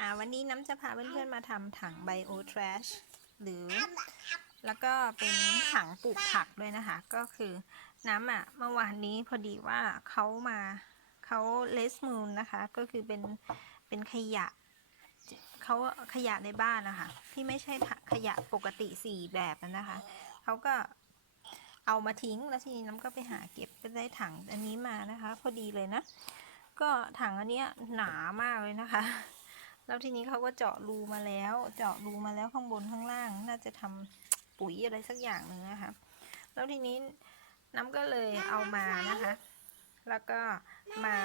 อ่าวันนี้น้ำจะพาเพื่อนๆมาทำถังไบโอทรัชหรือ แล้วก็เป็นถังปลูกผักด้วยนะคะ ก็คือน้ำอะเมื่อวานนี้พอดีว่าเขามาเขาเลสมูนนะคะ ก็คือเป็นเป็นขยะเขาขยะในบ้านนะคะ ที่ไม่ใช่ขยะปกติสี่แบบนั้นนะคะเขาก็เอามาทิ้งแล้วทีนี้น้ำก็ไปหาเก็บไปได้ถังอันนี้มานะคะ พอดีเลยนะ ก็ถังอันเนี้ยหนามากเลยนะคะ แล้วทีนี้เขาก็เจาะรูมาแล้ว เจาะรูมาแล้วข้างบนข้างล่าง น่าจะทำปุ๋ยอะไรสักอย่างหนึ่งนะคะ แล้วทีนี้น้ำก็เลยเอามานะคะ แล้วก็มา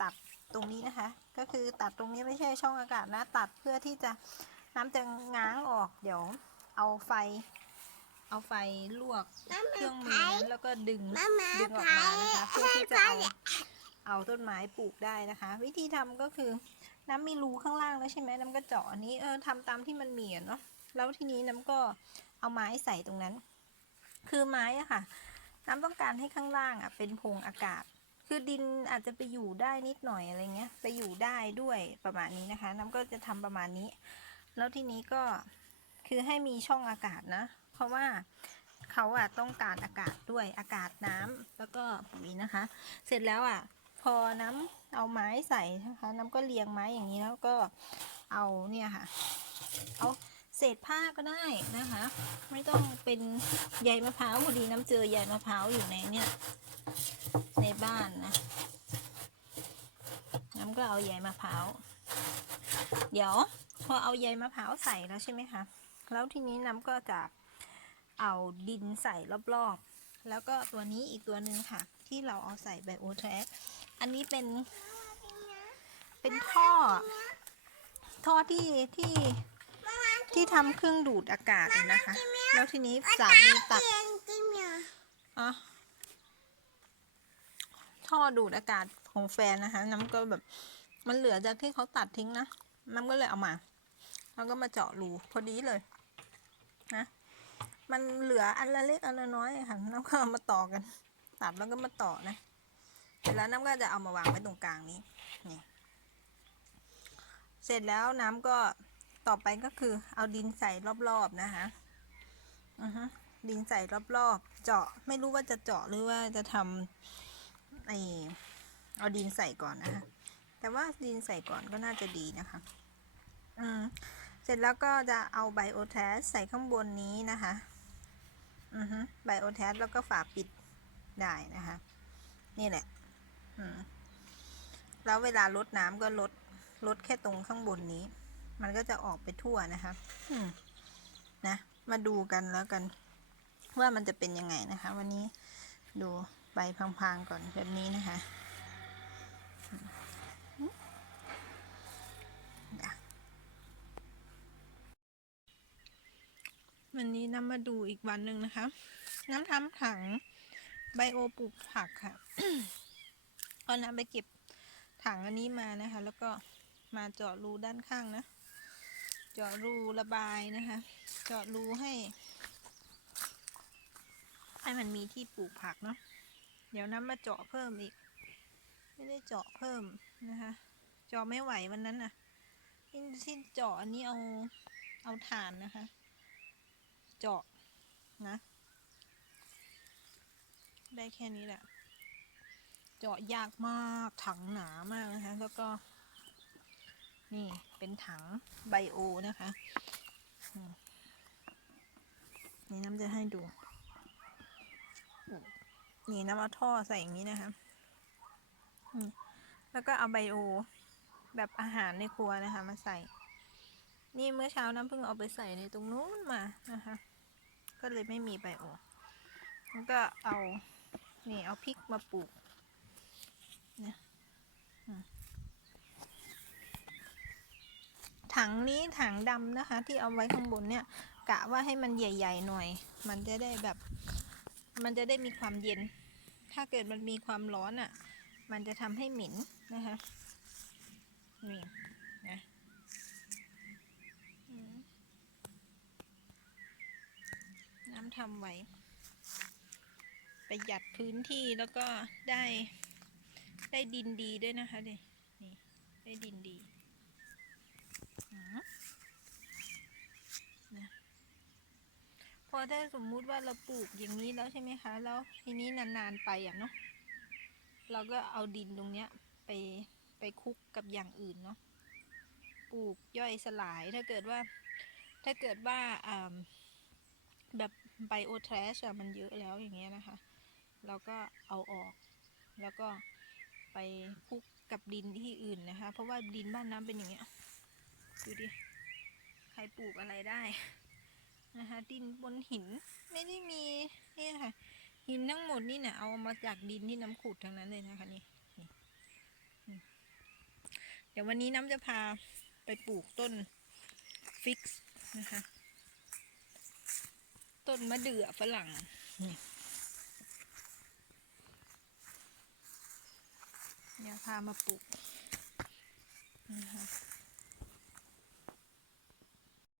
ตัดตรงนี้นะคะ ก็คือตัดตรงนี้ไม่ใช่ช่องอากาศนะ ตัดเพื่อที่จะน้ำจะง้างออก เดี๋ยวเอาไฟ เอาไฟลวกเครื่องมือแล้วก็ดึงดึงออกมานะคะเพื่อที่จะเอาเอาต้นไม้ปลูกได้นะคะ วิธีทำก็คือ น้ำมีรูข้างล่างแล้วใช่ไหมน้ำก็เจาะอันนี้เออทำตามที่มันมีเนาะแล้วทีนี้น้ำก็เอาไม้ใส่ตรงนั้น คือไม้อะค่ะ น้ำต้องการให้ข้างล่างอะเป็นโพรงอากาศ คือดินอาจจะไปอยู่ได้นิดหน่อยอะไรเงี้ย ไปอยู่ได้ด้วยประมาณนี้นะคะ น้ำก็จะทำประมาณนี้ แล้วทีนี้ก็คือให้มีช่องอากาศนะ เพราะว่าเขาอะต้องการอากาศด้วยอากาศน้ำแล้วก็ปุ๋ยนะคะ เสร็จแล้วอะ พอน้ำเอาไม้ใส่นะคะน้ำก็เรียงไม้อย่างนี้แล้วก็เอาเนี่ยค่ะ เอาเศษผ้าก็ได้นะคะ ไม่ต้องเป็นใยมะพร้าวพอดีน้ำเจอใยมะพร้าวอยู่ในเนี่ยในบ้านนะ น้ำก็เอาใยมะพร้าวเดี๋ยวพอเอาใยมะพร้าวใส่แล้วใช่ไหมคะแล้วทีนี้น้ำก็จะเอาดินใส่รอบๆ แล้วก็ตัวนี้อีกตัวหนึ่งค่ะ ที่เราเอาใส่ไบโอแทรก อันนี้เป็น เป็นท่อ ท่อที่ที่ที่ทำเครื่องดูดอากาศอะนะคะ แล้วทีนี้สามีตัดอะท่อดูดอากาศของแฟนนะคะ น้ำก็แบบ มันเหลือจากที่เขาตัดทิ้งนะน้ำก็เลยเอามา แล้วก็มาเจาะรูพอดีเลย นะ มันเหลืออันละเล็กอันละน้อยอะค่ะน้ำก็เอามาต่อกัน ตัดแล้วก็มาต่อนะ เสร็จแล้วน้ำก็จะเอามาวางไว้ตรงกลางนี้นี่เสร็จแล้วน้ำก็ต่อไปก็คือ เอาดินใส่รอบๆนะคะอือฮึดินใส่รอบๆ เจาะไม่รู้ว่าจะเจาะหรือว่าจะทำไอเอาดินใส่ก่อนนะคะแต่ว่าดินใส่ก่อนก็น่าจะดีนะคะ อืม เสร็จแล้วก็จะเอาไบโอแทสใส่ข้างบนนี้นะคะ อือฮึไบโอแทสแล้วก็ฝาปิดได้นะคะ นี่แหละ แล้วเวลาลดน้ำก็ลดลดแค่ตรงข้างบนนี้ มันก็จะออกไปทั่วนะคะอืมนะ มาดูกันแล้วกัน ว่ามันจะเป็นยังไงนะคะ วันนี้ดูใบพังๆก่อนแบบนี้นะคะอืมวันนี้น้ำมาดูอีกวันหนึ่งนะคะ น้ำทำถังไบโอปลูกผักค่ะ เอาน้ำไปเก็บถังอันนี้มานะคะ แล้วก็มาเจาะรูด้านข้างนะ เจาะรูระบายนะคะ เจาะรูให้ ให้มันมีที่ปลูกผักเนาะ เดี๋ยวน้ำมาเจาะเพิ่มอีก ไม่ได้เจาะเพิ่มนะคะ เจาะไม่ไหววันนั้นน่ะที่ที่เจาะอันนี้เอาเอาถ่านนะคะ เจาะนะ ได้แค่นี้แหละ เจาะยากมากถังหนามากนะคะ แล้วก็นี่เป็นถังไบโอนะคะนี่น้ำจะให้ดู นี่น้ำเอาท่อใส่อย่างนี้นะคะแล้วก็เอาไบโอ แบบอาหารในครัวนะคะ มาใส่ นี่เมื่อเช้าน้ำเพิ่งเอาไปใส่ในตรงนู้นมานะคะ ก็เลยไม่มีไบโอแล้วก็เอา นี่เอาพริกมาปลูก ถังนี้ถังดำนะคะ ที่เอาไว้ข้างบนเนี่ย กะว่าให้มันใหญ่ ๆ หน่อย มันจะได้แบบ มันจะได้มีความเย็น ถ้าเกิดมันมีความร้อนอะ่ะ มันจะทำให้หม็นนะคะนี่นะน้ำทำไว้ประหยัดพื้นที่แล้วก็ได้ ได้ดินดีด้วยนะคะเนี่ยนี่ได้ดินดีนะพอถ้าสมมุติว่าเราปลูกอย่างนี้แล้วใช่ไหมคะ แล้วทีนี้นานๆไปอะเนาะเราก็เอาดินตรงเนี้ยไปไปคลุกกับอย่างอื่นเนาะปลูกย่อยสลายถ้าเกิดว่า ถ้าเกิดว่าอ่าแบบไบโอแทรชอะมันเยอะแล้วอย่างเงี้ยนะคะ เราก็เอาออกแล้วก็ ไปคลุกกับดินที่อื่นนะคะ เพราะว่าดินบ้านน้ำเป็นอย่างเงี้ยดูดิใครปลูกอะไรได้นะคะ ดินบนหินไม่ได้มีนี่ค่ะ หินทั้งหมดนี่เนี่ยเอามาจากดินที่น้ำขุดทั้งนั้นเลยนะคะนี่เดี๋ยววันนี้น้ำจะพาไปปลูกต้นฟิกซ์นะคะ ต้นมะเดื่อฝรั่งนี่ เดี๋ยวพามาปลูกนะคะ